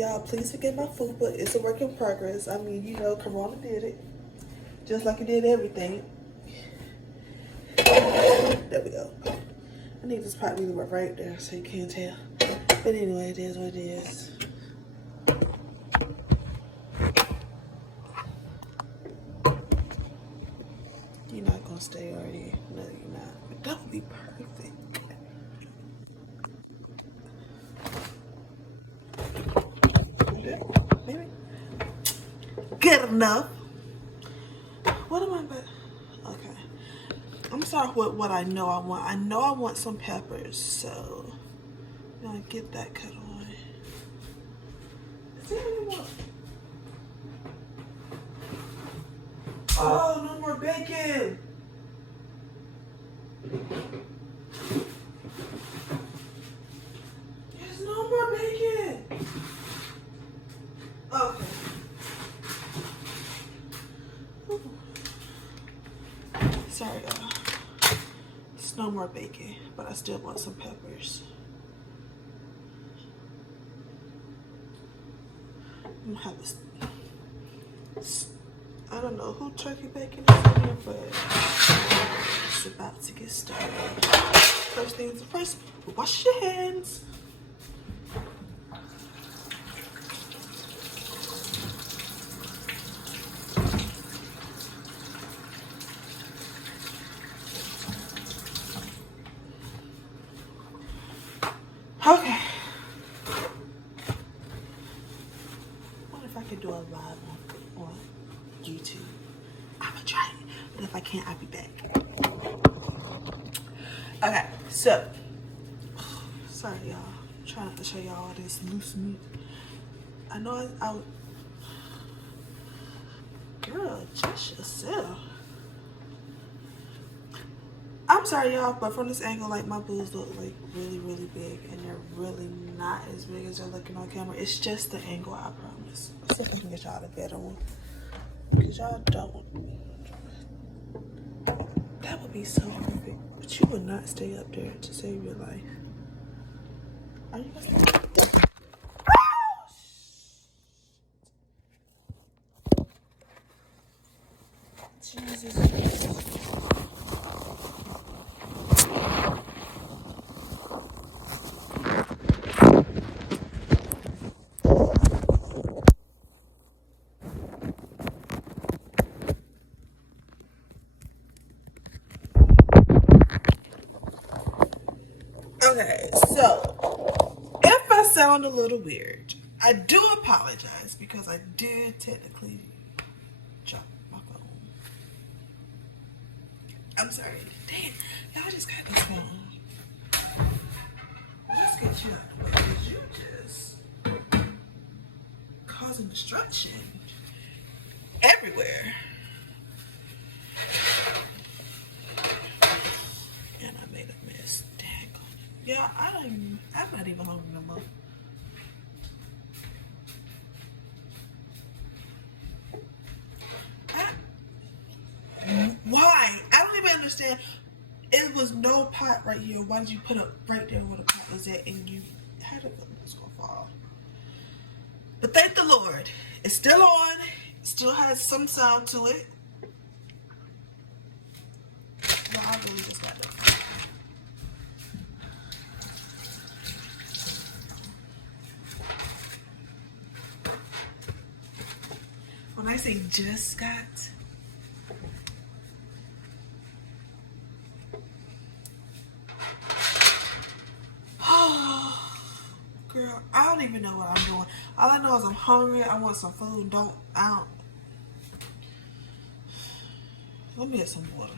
Y'all, please forget my food, but it's a work in progress. I mean, you know, Corona did it. Just like it did everything. There we go. I need this pot really work right there so you can't tell. But anyway, it is what it is. You're not gonna stay already. No, you're not. But that would be perfect. Maybe. Good enough. What am I about? Okay. I'm starting with what I know I want. I know I want some peppers, so I'm gonna get that cut on. Is there any more? Oh, no more bacon. There's no more bacon. Okay. Ooh. Sorry, y'all. It's no more bacon, but I still want some peppers. I'm gonna have this. I don't know who turkey bacon is in here, but it's about to get started. First things first, wash your hands. Okay. What if I could do a live on YouTube? I'm gonna try it, but if I can't, I'll be back. Okay, so sorry y'all. I'm trying not to show y'all all this loose meat. I know I girl, just yourself. I'm sorry y'all, but from this angle, like my boobs look like really, really big, and they're really not as big as they're looking on camera. It's just the angle, I promise. Let's see if I can get y'all a better one, because y'all don't. That would be so perfect, but you would not stay up there to save your life. Are you gonna? Jesus. Okay, so if I sound a little weird, I do apologize because I did technically drop my phone. I'm sorry. Damn, y'all just got this phone. Let's get you out of the way because you just causing destruction everywhere. And I made a mess. Dang. Yeah, I'm not even hungry no more. Why? I don't even understand. It was no pot right here. Why did you put it right there where the pot was at and you had it was gonna fall? But thank the Lord. It's still on. It still has some sound to it. No, I really just got that. When I say just got, girl, I don't even know what I'm doing. All I know is I'm hungry. I want some food. Let me get some water.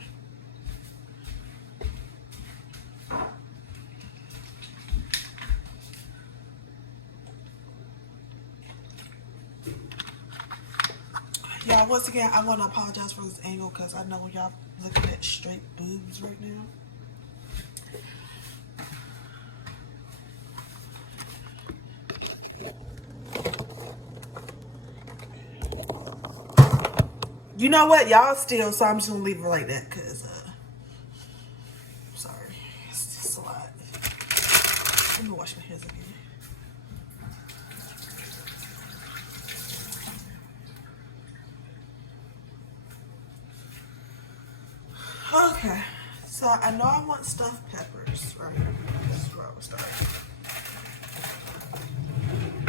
Y'all, once again, I want to apologize for this angle because I know y'all looking at straight boobs right now. You know what? Y'all still, so I'm just going to leave it like that because, sorry. It's just a lot. Let me wash my hands again. Okay, so I know I want stuffed peppers, right? This is where I was starting.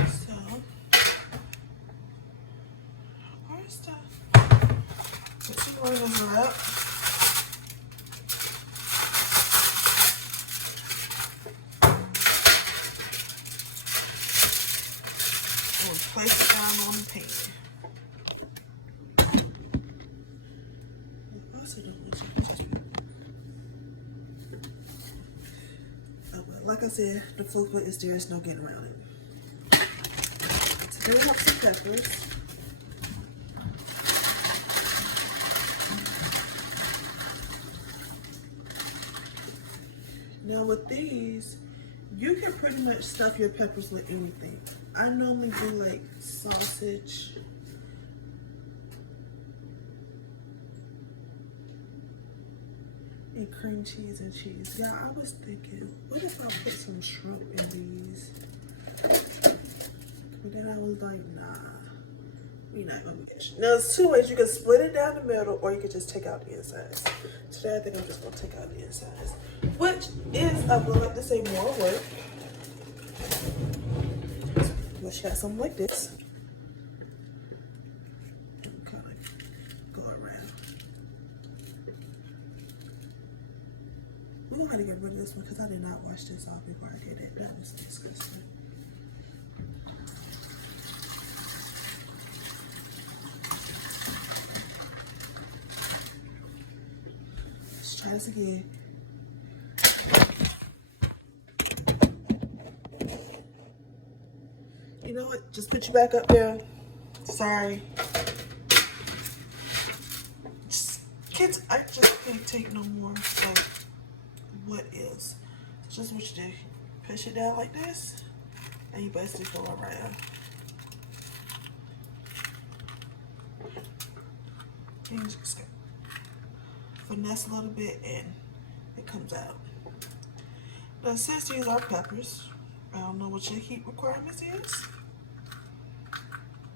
So, where's the... Let's see where those are at. And place it down on the pan. Like I said, the full plate is there, there's no getting around it. So there we have some peppers. Now with these, you can pretty much stuff your peppers with anything. I normally do like sausage. And cream cheese and cheese. Yeah, I was thinking, what if I put some shrimp in these? But then I was like, nah, we're not gonna get it. Now there's two ways. You can split it down the middle, or you can just take out the insides. Today I think I'm just gonna take out the insides, which is, I would like to say, more work. Wish I had something like this. Kind of go around. We're gonna have to get rid of this one because I did not wash this off before I did it. That was disgusting. Let's try this again. You know what? Just put you back up there. Sorry. Kids, I just can't take no more of what is. So just what you do. Push it down like this, and you basically go around. And you just finesse a little bit, and it comes out. Now, since these are peppers, I don't know what your heat requirements is,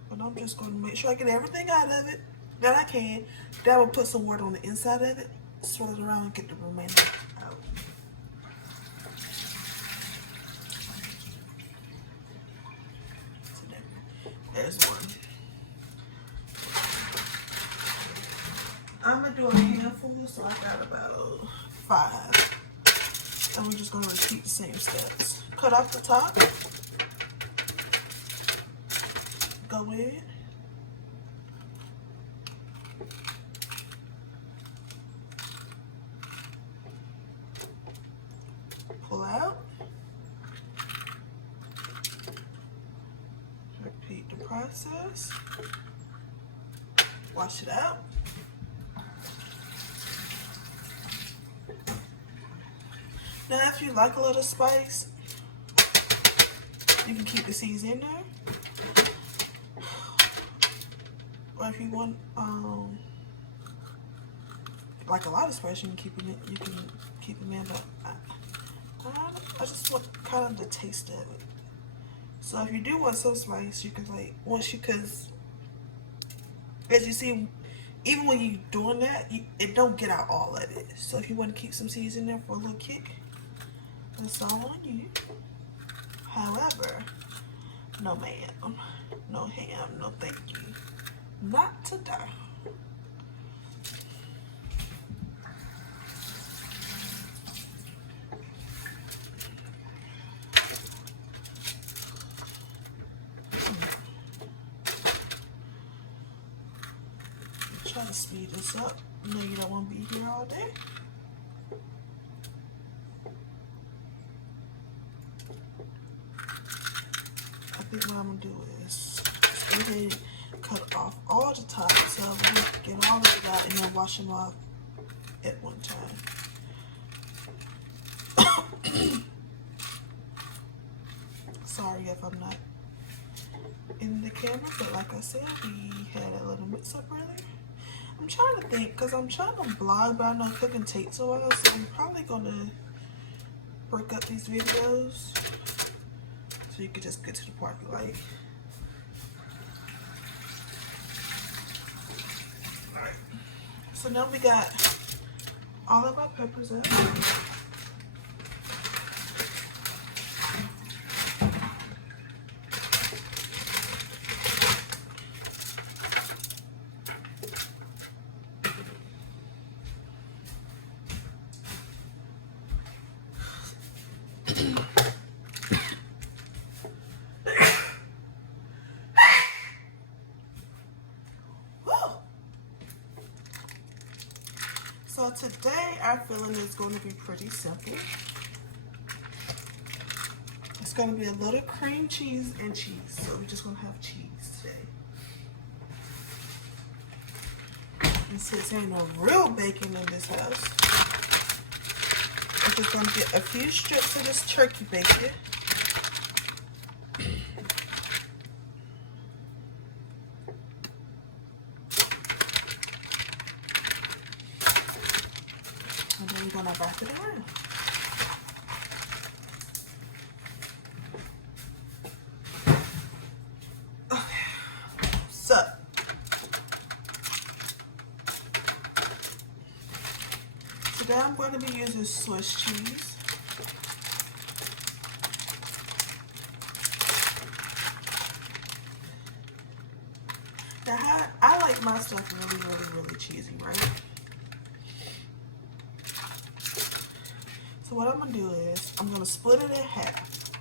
but I'm just going to make sure I get everything out of it that I can. Then will put some water on the inside of it, swirl it around, and get the remainder out. So there's one. I'm going to do a handful, so I got about 5. And we're just going to repeat the same steps. Cut off the top. Go in. Pull out. Repeat the process. Wash it out. Now, if you like a little spice, you can keep the seeds in there. Or if you want, like a lot of spice, you can keep them in. You can keep them in, but I just want kind of the taste of it. So if you do want some spice, you can like because as you see, even when you're doing that, it don't get out all of it. So if you want to keep some seeds in there for a little kick, that's all on you. However, no ma'am, no ham, no thank you. Not today. Try to speed this up. I know you don't want to be here all day. I think what I'm going to do is just go ahead and cut off all the top so we get all of that and then wash them off at one time. Sorry if I'm not in the camera, but like I said, we had a little mix up earlier. I'm trying to think, because I'm trying to vlog, but I know cooking takes a while, so I'm probably going to break up these videos so you can just get to the part you like. Alright, so now we got all of our peppers up. So today our filling is going to be pretty simple. It's going to be a little cream cheese and cheese. So we're just going to have cheese today. And since there ain't no real bacon in this house, I'm just going to get a few strips of this turkey bacon. And then we're going to wrap it around. Okay. So, today I'm going to be using Swiss cheese. Now, I like my stuff really cheesy, right? So what I'm going to do is, I'm going to split it in half,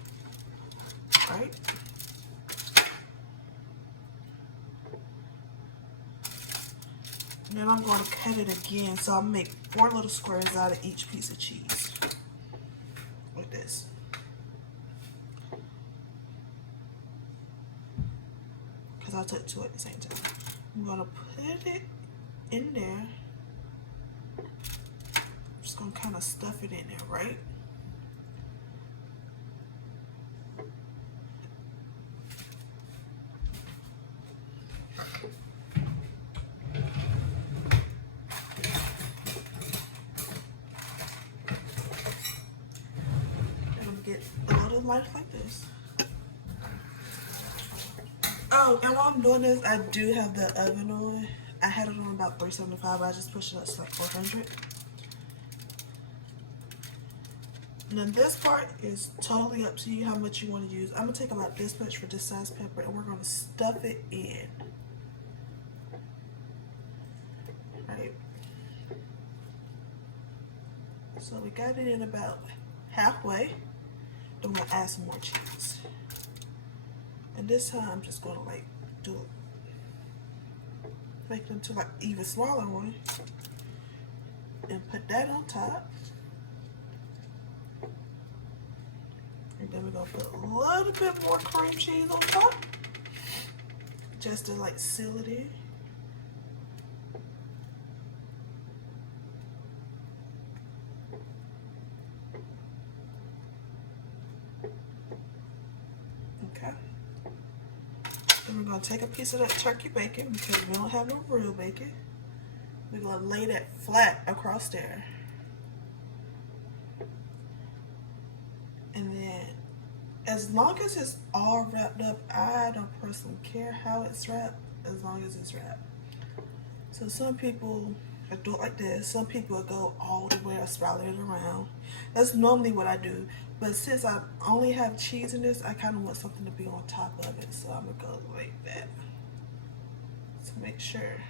right? And then I'm going to cut it again, so I'll make 4 little squares out of each piece of cheese, like this. Because I took 2 at the same time. I'm going to put it in there. Just gonna kind of stuff it in there, right? And I'm gonna get a little knife like this. Oh, and while I'm doing this, I do have the oven on. I had it on about 375, but I just pushed it up to like 400. And then this part is totally up to you how much you want to use. I'm going to take about this much for this size pepper, and we're going to stuff it in. Right? So we got it in about halfway. Then I'm going to add some more cheese. And this time I'm just going to like do it. Make it into like even smaller one. And put that on top. And then we're going to put a little bit more cream cheese on top. Just to like seal it in. Okay. Then we're going to take a piece of that turkey bacon because we don't have no real bacon. We're going to lay that flat across there. And then, as long as it's all wrapped up, I don't personally care how it's wrapped, as long as it's wrapped. So some people do it like this. Some people go all the way or spiral it around. That's normally what I do. But since I only have cheese in this, I kind of want something to be on top of it. So I'm going to go like that. To make sure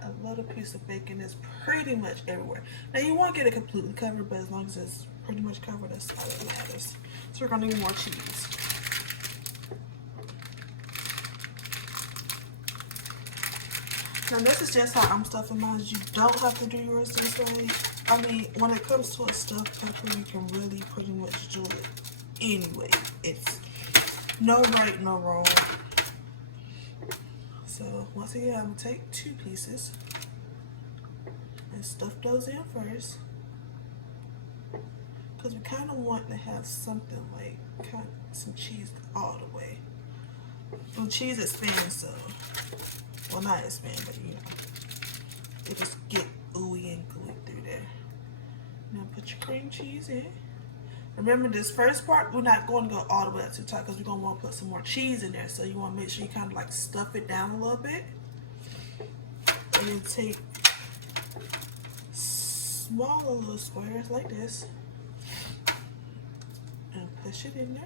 a little piece of bacon is pretty much everywhere. Now you won't get it completely covered, but as long as it's pretty much covered, that's all that matters. So we're going to need more cheese. Now this is just how I'm stuffing mine. You don't have to do yours this way. I mean, when it comes to a stuffed pepper, you can really pretty much do it anyway. It's no right, no wrong. So once again, I'm going to take 2 pieces and stuff those in first. Because we kind of want to have something like kind of some cheese all the way. And cheese expands, so, well, not expand, but you know, it just get ooey and gooey through there. Now put your cream cheese in. Remember this first part, we're not going to go all the way up to the top because we're going to want to put some more cheese in there. So you want to make sure you kind of like stuff it down a little bit. And then take smaller little squares like this and push it in there.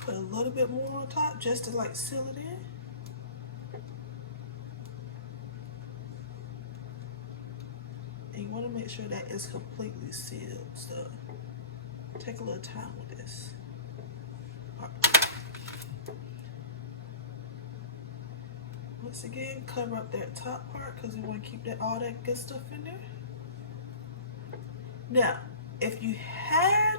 Put a little bit more on top just to like seal it in. And you want to make sure that it's completely sealed, so take a little time with this. Once again, cover up that top part because we want to keep that all that good stuff in there. Now, if you had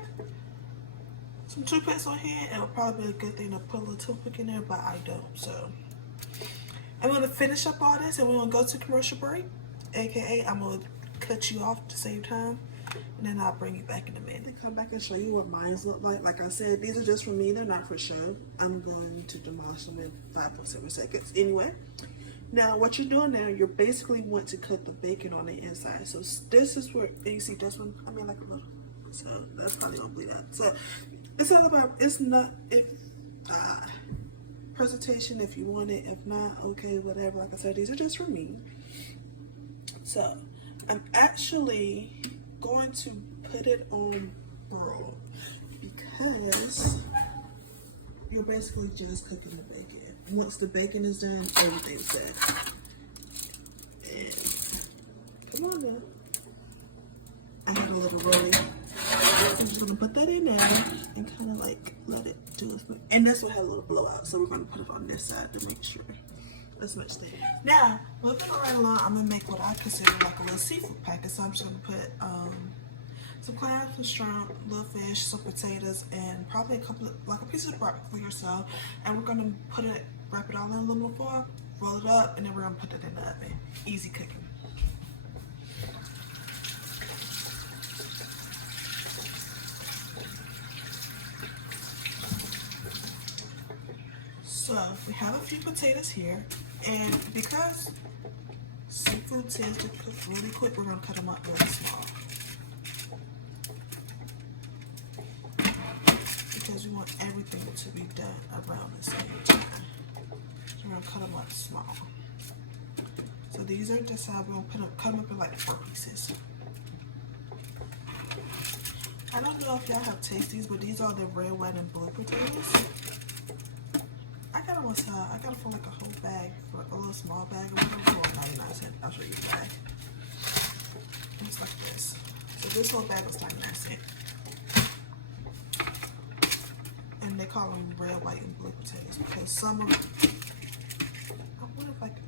some toothpicks on hand, it would probably be a good thing to put a little toothpick in there, but I don't. So I'm going to finish up all this and we're going to go to commercial break, aka I'm going to cut you off to save time, and then I'll bring you back in a minute. Come back and show you what mine look like. Like I said, these are just for me, they're not for show. I'm going to demolish them in 5.7 seconds. Anyway, now what you're doing now, you're basically want to cook the bacon on the inside. So this is where, you see this one, I mean like a little, so that's probably gonna bleed out. So it's all about, it's not, presentation if you want it, if not, okay, whatever. Like I said, these are just for me. So I'm actually going to put it on broil because you're basically just cooking the bacon. Once the bacon is done, everything's done. And come on now. I had a little rolling. I'm just gonna put that in there and kind of like let it do its thing. And this will have a little blowout, so we're gonna put it on this side to make sure. Let's mix that. Now, moving right along, I'm gonna make what I consider like a little seafood packet. So I'm just gonna put some clams, some shrimp, little fish, some potatoes, and probably a couple of, like a piece of broccoli or so. And we're gonna put it, wrap it all in aluminum foil, roll it up, and then we're gonna put it in the oven. Easy cooking. So we have a few potatoes here, and because seafood tends to cook really quick, we're gonna cut them up really small. Because we want everything to be done around the same time. So we're gonna cut them up small. So these are just how we're gonna cut them up in like 4 pieces. I don't know if y'all have tasted these, but these are the red, white, and blue potatoes. I got them on side. I got it for like a whole bag, for a little small bag, or whatever, for 99 cents. I'll show you the bag. It's like this. So this whole bag was 99 cents. And they call them red, white, and blue potatoes because some of them, I wonder if I can,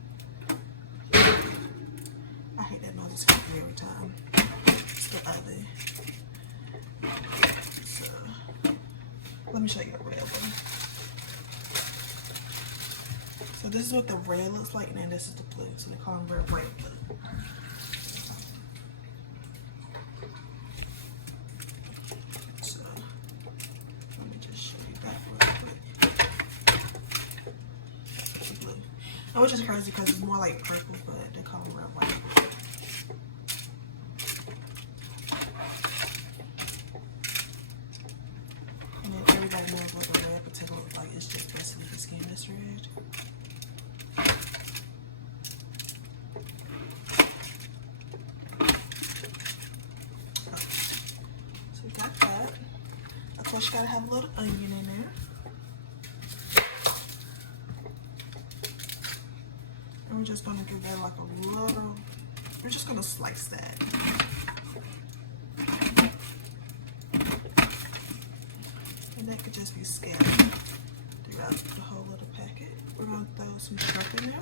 I hate that noise, it's happening every time. It's the oven. So, let me show you the red one. So this is what the red looks like, and then this is the blue. So they call them red, white, blue. So let me just show you that real quick. That's the blue. And which is crazy because it's more like purple, but they call them red, white, blue. And then everybody knows what the red potato looks like. It's just basically the skin that's red. Of course, you gotta have a little onion in there. And we're just gonna give that like a little, we're just gonna slice that. And that could just be scattered throughout the whole little packet. We're gonna throw some shrimp in there.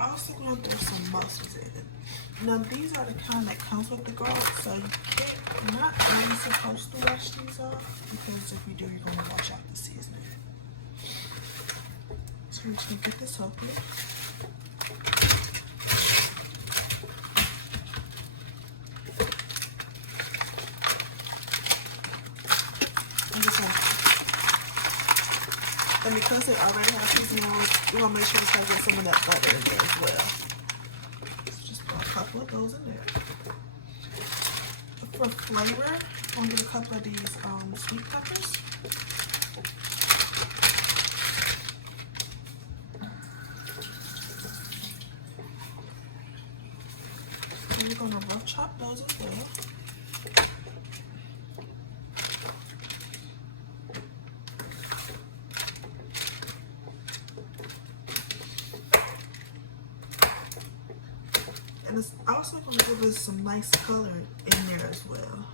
Also going to throw some mussels in it. Now these are the kind that comes with the garlic, so you're not really supposed to wash these off because if you do, you're going to wash out the seasoning. So we're just going to get this open. I'm just going to because they already have seasoning oils, we're gonna make sure to try to get some of that butter in there as well. So just put a couple of those in there. For flavor, I'm gonna get a couple of these sweet peppers. And we're gonna rough chop those as well. And it's also going to give us some nice color in there as well.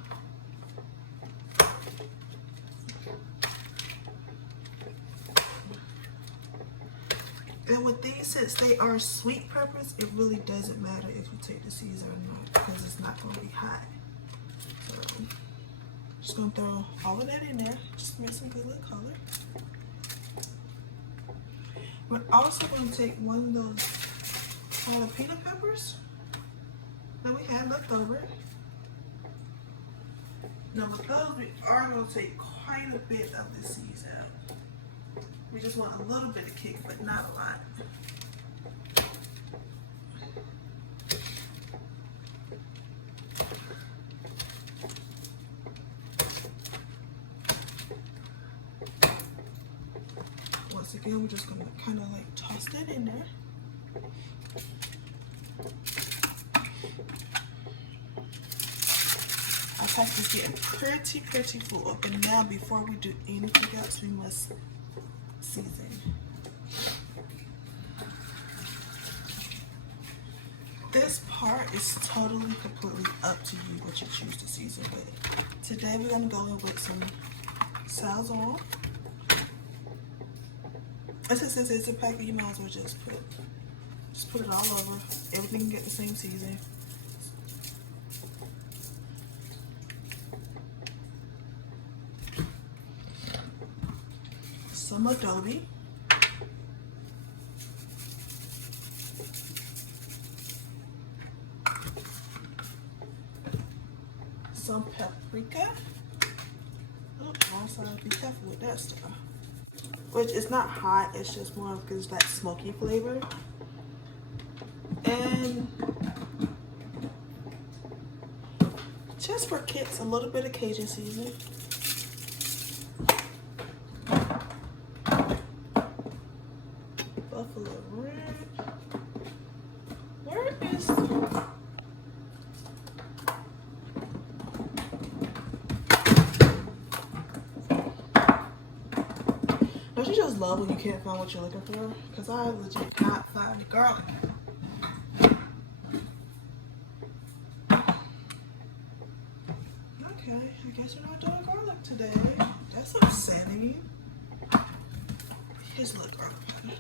And with these, since they are sweet peppers, it really doesn't matter if you take the seasoning or not, because it's not going to be hot. So, just going to throw all of that in there, just to make some good little color. We're also going to take one of those jalapeno peppers that we had left over. Now with those, we are going to take quite a bit of the seeds out. We just want a little bit of kick, but not a lot. Once again, we're just going to kind of like toss that in there. Our pack is getting pretty full. And now before we do anything else, we must season. This part is totally, completely up to you what you choose to season with. Today we're going to go in with some Sazon. And since this is a packet, you might as well just put it all over. Everything can get the same seasoning. Some adobe. Some paprika. Oh, wrong side. Be careful with that stuff. Which is not hot, it's just more of gives that smoky flavor. And just for kids, a little bit of Cajun seasoning. Buffalo red. Where is... Don't you just love when you can't find what you're looking for? Because I legit cannot find the garlic. Okay, I guess we're not doing garlic today. That's upsetting. Here's a little garlic powder.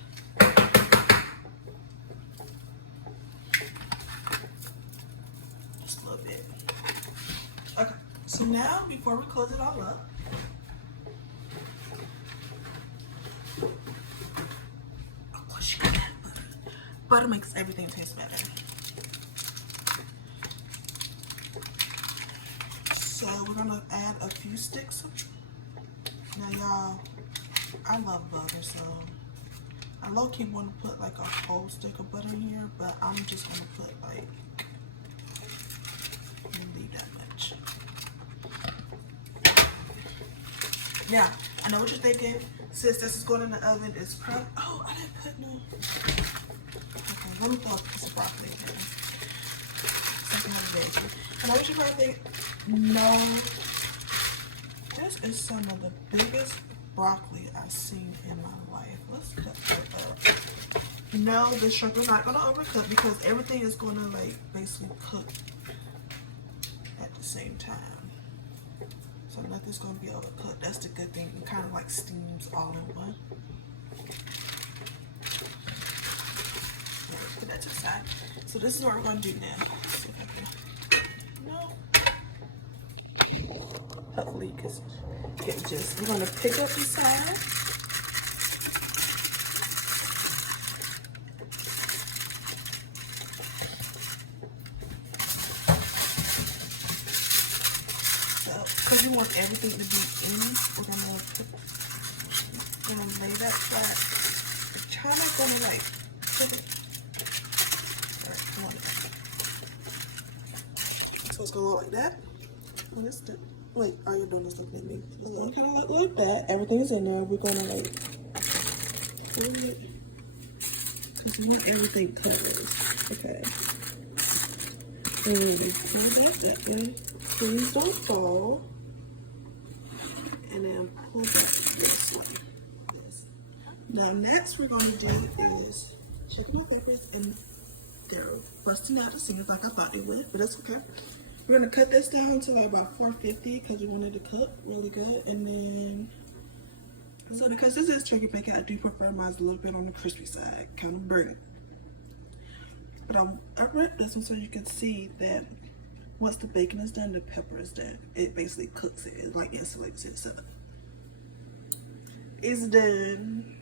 Just a little bit. Okay, so now before we close it all up, of course you got that butter. Butter makes everything taste better. So we're gonna add a few sticks. Now y'all, I love butter, so I low-key want to put like a whole stick of butter in here, but I'm just gonna put like, leave that much. Now, I know what you're thinking. Since this is going in the oven, it's probably, oh, I didn't put no. Okay, let me throw a piece of broccoli in there. Something like veggie. I know what you're probably thinking. No, this is some of the biggest broccoli I've seen in my life. Let's cut that up. No, the shrimp is not going to overcook because everything is going to like basically cook at the same time. So nothing's going to be overcooked. That's the good thing. It kind of like steams all in one. Let's put that to the side. So this is what we're going to do now. Let's see if I can. No. Hopefully you can get the gist. We're going to pick up the side. So, because we want everything to be in, we're going to lay that flat. Try not gonna like put it. Alright, come on. So it's gonna look like that. Oh, that's the, wait, all your donuts looking at me. It's gonna kind of look like that. Everything's in there. We're gonna like pull it because we want everything covered. Okay. And pull that way. Please don't fall. And then pull that this way. Yes. Now next we're gonna do is chicken and peppers, and they're busting out the seams like I thought they would, but that's okay. We're gonna cut this down to like about 450 because we wanted to cook really good. And then, so because this is turkey bacon, I do prefer mine a little bit on the crispy side, kind of burnt. But I wrapped this one so you can see that once the bacon is done, the pepper is done. It basically cooks it. It like insulates it. So it's done.